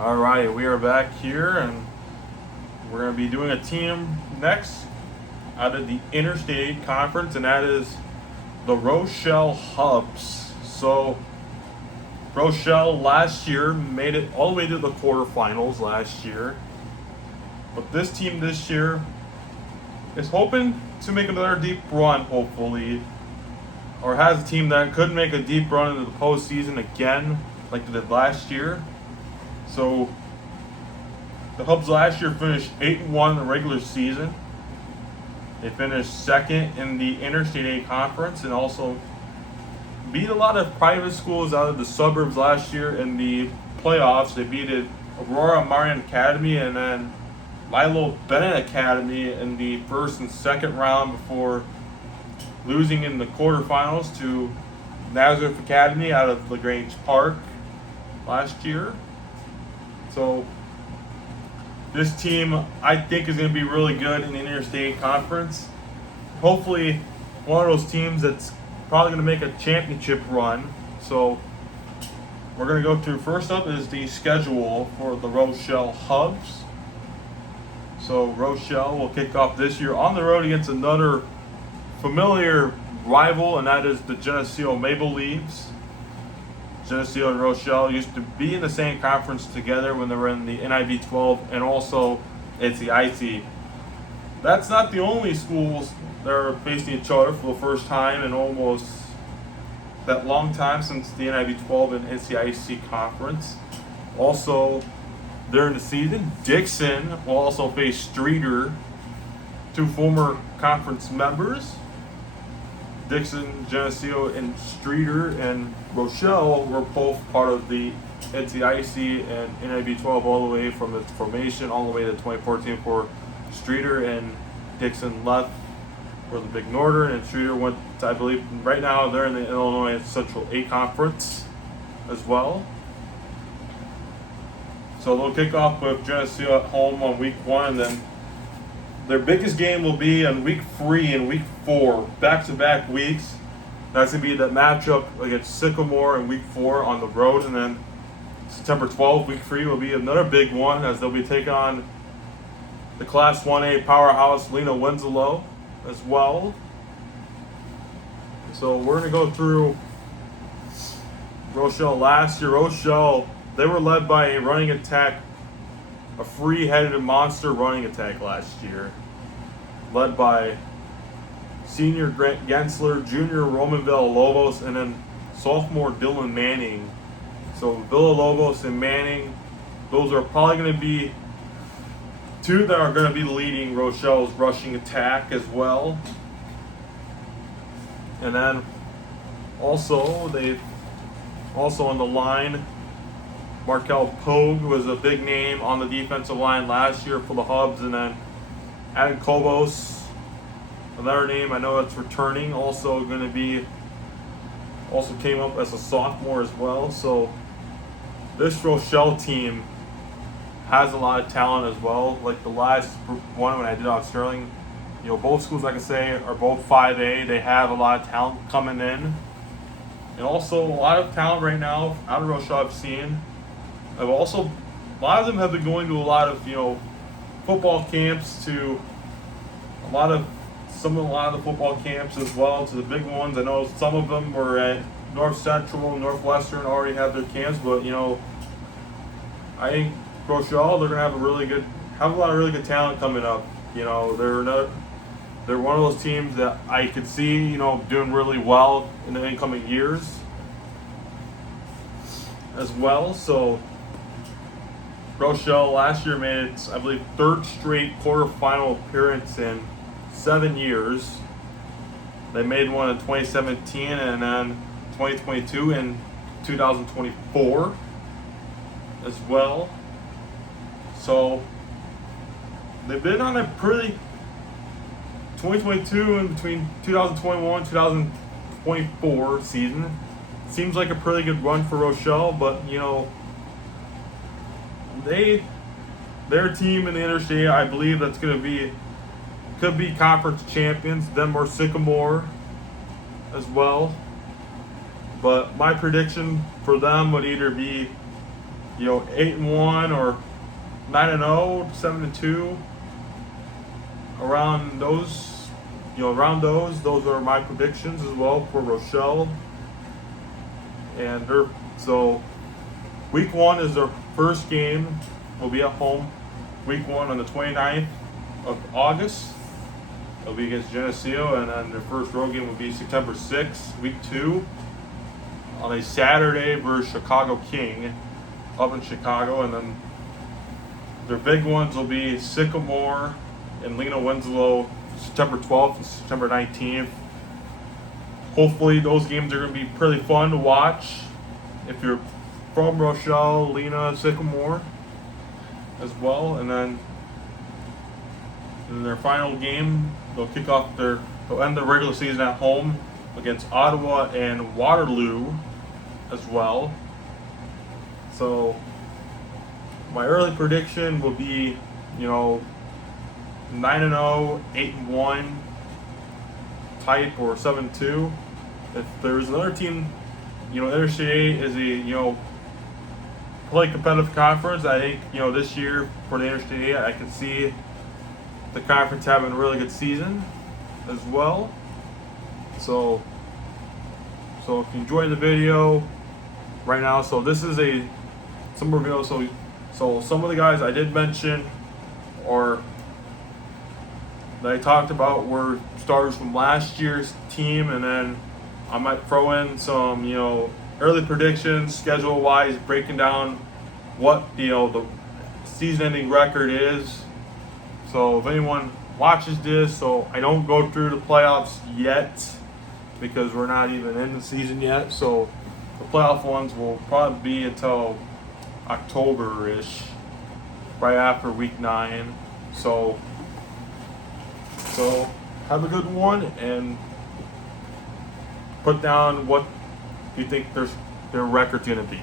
All right, we are back here, and we're going to be doing a team next out of the Interstate Conference, and that is the Rochelle Hubs. So, Rochelle last year made it all the way to the quarterfinals last year, but this team this year is hoping to make another deep run, hopefully, or has a team that could make a deep run into the postseason again, like they did last year. So the Hubs last year finished 8-1 in the regular season. They finished second in the Interstate A Conference and also beat a lot of private schools out of the suburbs last year in the playoffs. They beat Aurora Marian Academy and then Milo Bennett Academy in the first and second round before losing in the quarterfinals to Nazareth Academy out of LaGrange Park last year. So this team, I think, is going to be really good in the Interstate Conference. Hopefully, one of those teams that's probably going to make a championship run. So we're going to go through. First up is the schedule for the Rochelle Hubs. So Rochelle will kick off this year on the road against another familiar rival, and that is the Geneseo Maple Leaves. Geneseo and Rochelle used to be in the same conference together when they were in the NIB 12 and also NCIC. That's not the only schools that are facing each other for the first time in almost that long time since the NIB 12 and NCIC conference. Also, during the season, Dixon will also face Streeter, two former conference members. Dixon, Geneseo, and Streeter and Rochelle were both part of the NCIC and NIB 12 all the way from its formation all the way to 2014 for Streeter, and Dixon left for the Big Northern, and Streeter went to, I believe, right now they're in the Illinois Central A Conference as well. So they'll kick off with Geneseo at home on week 1, and then their biggest game will be on week 3 and week 4, back-to-back weeks. That's going to be the matchup against Sycamore in week 4 on the road. And then September 12th, week 3, will be another big one as they'll be taking on the Class 1A powerhouse Lena Winslow as well. So we're going to go through Rochelle last year. Rochelle, they were led by a running attack, a free-headed monster running attack last year, led by senior Grant Gensler, junior Roman Villalobos, and then sophomore Dylan Manning. So Villalobos and Manning, those are probably going to be two that are going to be leading Rochelle's rushing attack as well. And then also on the line, Markel Pogue was a big name on the defensive line last year for the Hubs, and then Adam Kobos, another name I know that's returning, also came up as a sophomore as well. So this Rochelle team has a lot of talent as well. Like the last one when I did on Sterling, both schools, like I say, are both 5A. They have a lot of talent coming in, and also a lot of talent right now out of Rochelle I've seen. A lot of them have been going to a lot of football camps, to a lot of the football camps as well, to the big ones. I know some of them were at North Central, Northwestern, already have their camps, but I think Rochelle, they're gonna have a lot of really good talent coming up. They're one of those teams that I could see doing really well in the incoming years as well. So Rochelle last year made its, I believe, third straight quarterfinal appearance in 7 years. They made one in 2017 and then 2022 and 2024 as well. So they've been on a pretty 2022 and between 2021 2024 season. Seems like a pretty good run for Rochelle, but their team in the Interstate, I believe that's could be conference champions, them or Sycamore as well. But my prediction for them would either be 8-1 or 9-0, 7-2, around those. Those are my predictions as well for Rochelle. And so week 1 is their first game. Will be at home. Week 1 on the 29th of August. It'll be against Geneseo, and then their first road game will be September 6th, week 2, on a Saturday versus Chicago King up in Chicago. And then their big ones will be Sycamore and Lena Winslow, September 12th and September 19th. Hopefully those games are going to be pretty fun to watch if you're from Rochelle, Lena, Sycamore as well. And then in their final game, they'll end the regular season at home against Ottawa and Waterloo as well. So my early prediction will be, 9-0, 8-1 type, or 7-2. If there's another team, Interstate is a, play competitive conference. I think, this year for the Interstate, I can see the conference having a really good season as well. So if you enjoyed the video right now, so this is a summer video. So some of the guys I did mention or that I talked about were starters from last year's team, and then I might throw in some, early predictions, schedule-wise, breaking down what, the season-ending record is. So if anyone watches this, so I don't go through the playoffs yet because we're not even in the season yet. So the playoff ones will probably be until October-ish, right after week 9. So have a good one and put down what you think their record's going to be.